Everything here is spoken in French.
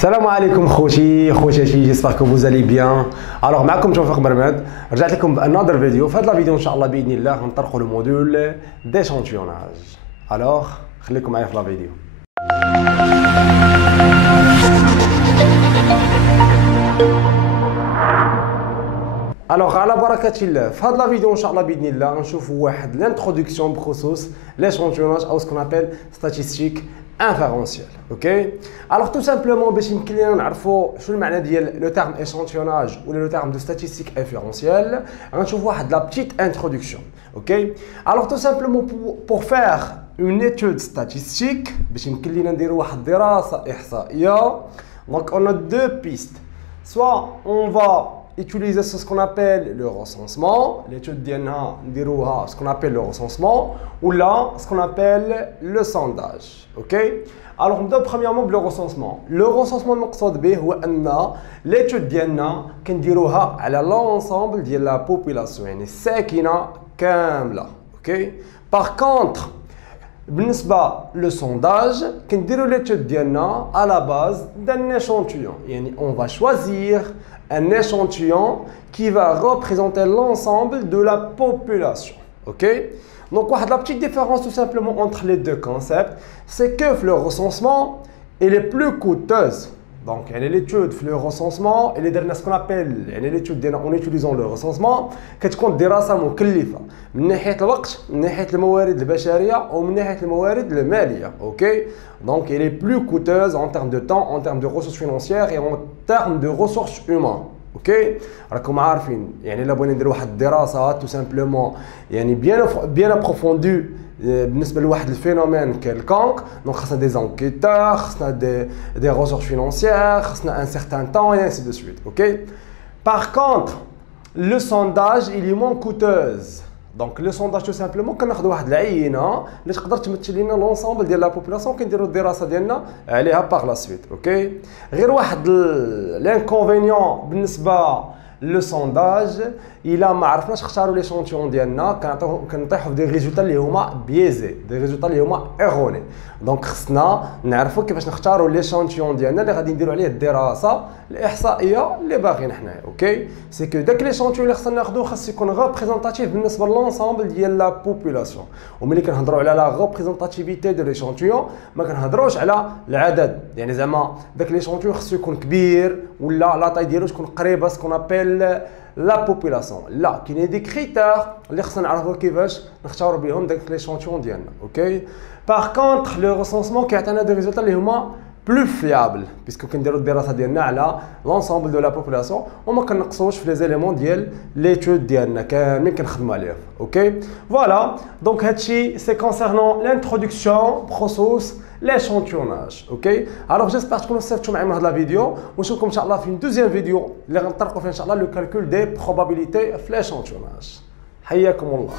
السلام عليكم خوتاتي j'espère que vous allez bien. Alors معكم توفيق برماد رجعت لكم بانذر فيديو. في هذا الفيديو ان شاء الله باذن الله غنطرقوا الموديول ديشانتيوناج. alors خليكم معايا في الفيديو. Alors على بركة الله في هذا الفيديو ان شاء الله باذن الله غنشوفوا واحد لانتروداكسيون بخصوص ليشانتيوناج او سكون ابل ستاتيستيك inférentiel. Ok. Alors tout simplement باش يمكن لنا نعرفوا شنو المعنى ديال لو تيرم échantillonnage ولا لو تيرم دو statistique inférentielle غنشوف واحد لا بتيت introduction. Ok. Alors tout simplement pour faire une étude statistique باش يمكن لنا نديروا واحد دراسة إحصائية. Donc on a deux pistes. Soit on va utiliser ce qu'on appelle le recensement, l'étude ديالنا نديروها ce qu'on appelle le recensement ou là ce qu'on appelle le sondage. OK. Alors نبداو premièrement بلو recensement. Le recensement المقصود به هو ان l'étude ديالنا كنديروها على l'ensemble ديال la population يعني الساكنه كامله. OK. Par contre بالنسبه لو sondage كنديروا l'étude ديالنا à la base d'un échantillon يعني on va choisir un échantillon qui va représenter l'ensemble de la population. Ok. Donc, la petite différence tout simplement entre les deux concepts, c'est que le recensement est le plus coûteuse. Donc, l'étude, le recensement, et ce qu'on appelle l'étude en utilisant le recensement, كتكون دراسة مكلفة من ناحية الوقت، من ناحية الموارد البشرية أو من ناحية الموارد المالية. Ok. Donc, elle est plus coûteuse en termes de temps, en termes de ressources financières et en termes de ressources humaines. Ok. راكم عارفين يعني إلا بغينا نديرو واحد الدراسة tout simplement يعني bien approfondue بالنسبة لواحد الفينومين كالكونك دونك خاصنا دي زانكيتور خاصنا دي ressources financières خاصنا un certain temps et ainsi de suite. Ok. Par contre le sondage il est moins coûteuse. Donc le sondage tout simplement كناخذوا واحد العينه اللي تقدر تمثل لنا لونسومبل ديال لا بوبولاسيون كنديروا الدراسه ديالنا عليها باغ لا سويت. اوكي. غير واحد لانكونفينيون بالنسبه لو سونداج الا ما عرفناش نختاروا لي شونتيون ديالنا كنطيحوا في دي ريزولطا اللي هما بيزي دي ريزولطا اللي هما ايروني. دونك خصنا نعرفوا كيفاش نختاروا لي شونتيون ديالنا اللي غادي نديروا عليه الدراسه الاحصائيه اللي باغيين حنايا. اوكي. سي كو داك لي شونتيون اللي خصنا ناخذوه خاص يكون ريبريزونطاتيف بالنسبه لونسومبل ديال لا بوبولاسيون. وملي كنهضروا على لا ريبريزونطاتيفيتي دو ليشونتيون ما كنهضروش على العدد يعني زعما داك ليشونتيون خصو يكون كبير ولا لا طاي ديالو تكون قريبه سكون ابل لا بوبولاسيون. لا كاينين دي كريتير اللي خصنا نعرفوا كيفاش نختاروا بهم داك ليشونتيون ديالنا. اوكي. باغ كونطخ لو ريسونسمون كيعطينا دي ريزولطا اللي هما بلو فيابل بيسكو كنديروا الدراسه ديالنا على لونسومبل دو لا بوبولاسيون وما كنقصوش في لي زيليمون ديال ليتود ديالنا كاملين كنخدموا عليهم. اوكي. فوالا دونك هادشي سي كونسيرنون لانتروداكسيون بخصوص l'échantillonnage. Ok. Alors j'espère تكونوا استفدتوا معايا من هذا الفيديو ونشوفكم ان شاء الله في دوزيام فيديو اللي غنطرقوا فيه ان شاء الله لو كالكول دي بروبابيليتي في l'échantillonnage. حياكم الله.